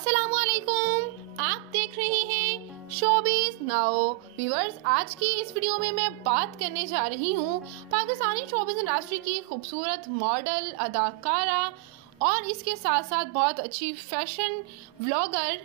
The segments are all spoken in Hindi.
अस्सलामुअलैकुम, आप देख रहे हैं शोबिज़ नाउ। व्यूअर्स, आज की इस वीडियो में मैं बात करने जा रही हूँ पाकिस्तानी शोबिज़ इंडस्ट्री की खूबसूरत मॉडल, अदाकारा और इसके साथ साथ बहुत अच्छी फैशन व्लॉगर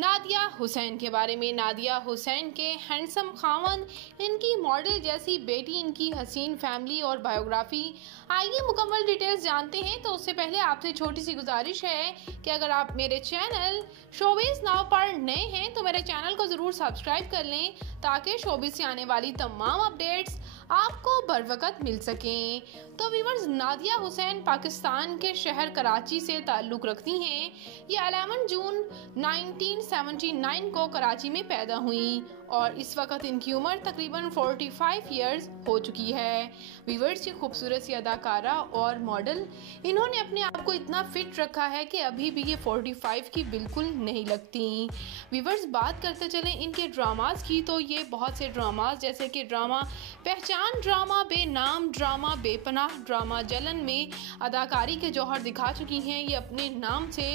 नादिया हुसैन के बारे में। नादिया हुसैन के हैंडसम खावन, इनकी मॉडल जैसी बेटी, इनकी हसीन फैमिली और बायोग्राफी। आइए मुकम्मल डिटेल्स जानते हैं। तो उससे पहले आपसे छोटी सी गुजारिश है कि अगर आप मेरे चैनल शोबिज़ नाउ पर नए हैं तो मेरे चैनल को ज़रूर सब्सक्राइब कर लें ताकि शोबिज़ से आने वाली तमाम अपडेट्स आपको बर वक़्त मिल सकें। तो व्यूअर्स, नादिया हुसैन पाकिस्तान के शहर कराची से ताल्लुक़ रखती हैं। ये 11 जून 1979 को कराची में पैदा हुई और इस वक्त इनकी उम्र तकरीबन 45 ईयर्स हो चुकी है। व्यूअर्स, ये खूबसूरत सी अदाकारा और मॉडल, इन्होंने अपने आप को इतना फिट रखा है कि अभी भी ये 45 की बिल्कुल नहीं लगती। व्यूअर्स, बात करते चलें इनके ड्रामास की, तो ये बहुत से ड्रामास जैसे कि ड्रामा पहचान, ड्रामा बेनाम, ड्रामा बेपनाह, ड्रामा जलन में अदाकारी के जौहर दिखा चुकी हैं। ये अपने नाम से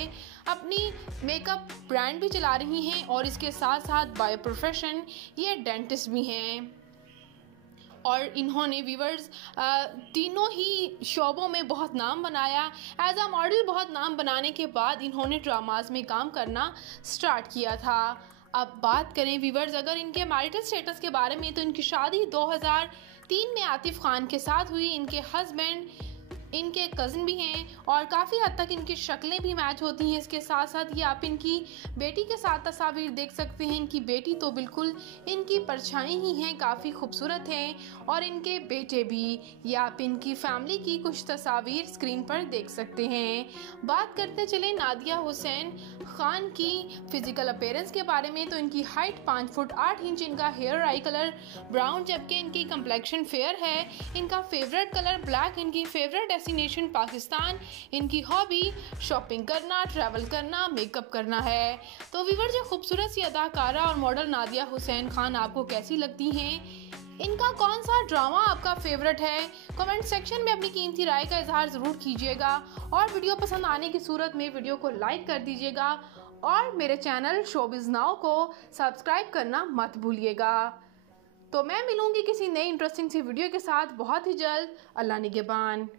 अपनी मेकअप ब्रांड भी चला रही हैं और इसके साथ साथ बाय प्रोफेशन ये डेंटिस्ट भी हैं। और इन्होंने व्यूअर्स तीनों ही शोबों में बहुत नाम बनाया। एज अ मॉडल बहुत नाम बनाने के बाद इन्होंने ड्रामास में काम करना स्टार्ट किया था। अब बात करें व्यूअर्स अगर इनके मैरिटल स्टेटस के बारे में, तो इनकी शादी 2003 में आतिफ खान के साथ हुई। इनके हस्बैंड इनके कज़न भी हैं और काफ़ी हद तक इनकी शक्लें भी मैच होती हैं। इसके साथ साथ ये आप इनकी बेटी के साथ तस्वीर देख सकते हैं। इनकी बेटी तो बिल्कुल इनकी परछाई ही हैं, काफ़ी खूबसूरत हैं। और इनके बेटे भी, ये आप इनकी फैमिली की कुछ तस्वीर स्क्रीन पर देख सकते हैं। बात करते चले नादिया हुसैन खान की फ़िज़िकल अपीयरेंस के बारे में, तो इनकी हाइट 5 फुट 8 इंच, इनका हेयर आई कलर ब्राउन, जबकि इनकी कंप्लेक्शन फेयर है। इनका फेवरेट कलर ब्लैक, इनकी फेवरेट डेस्टिनेशन पाकिस्तान, इनकी हॉबी शॉपिंग करना, ट्रैवल करना, मेकअप करना है। तो व्यूअर्स, ये खूबसूरत सी अदाकारा और मॉडल नादिया हुसैन खान आपको कैसी लगती हैं? इनका कौन सा ड्रामा आपका फेवरेट है? कमेंट सेक्शन में अपनी कीमती राय का इजहार ज़रूर कीजिएगा और वीडियो पसंद आने की सूरत में वीडियो को लाइक कर दीजिएगा और मेरे चैनल शोबिज़ नाउ को सब्सक्राइब करना मत भूलिएगा। तो मैं मिलूँगी किसी नई इंटरेस्टिंग सी वीडियो के साथ बहुत ही जल्द। अल्लाह निगहबान।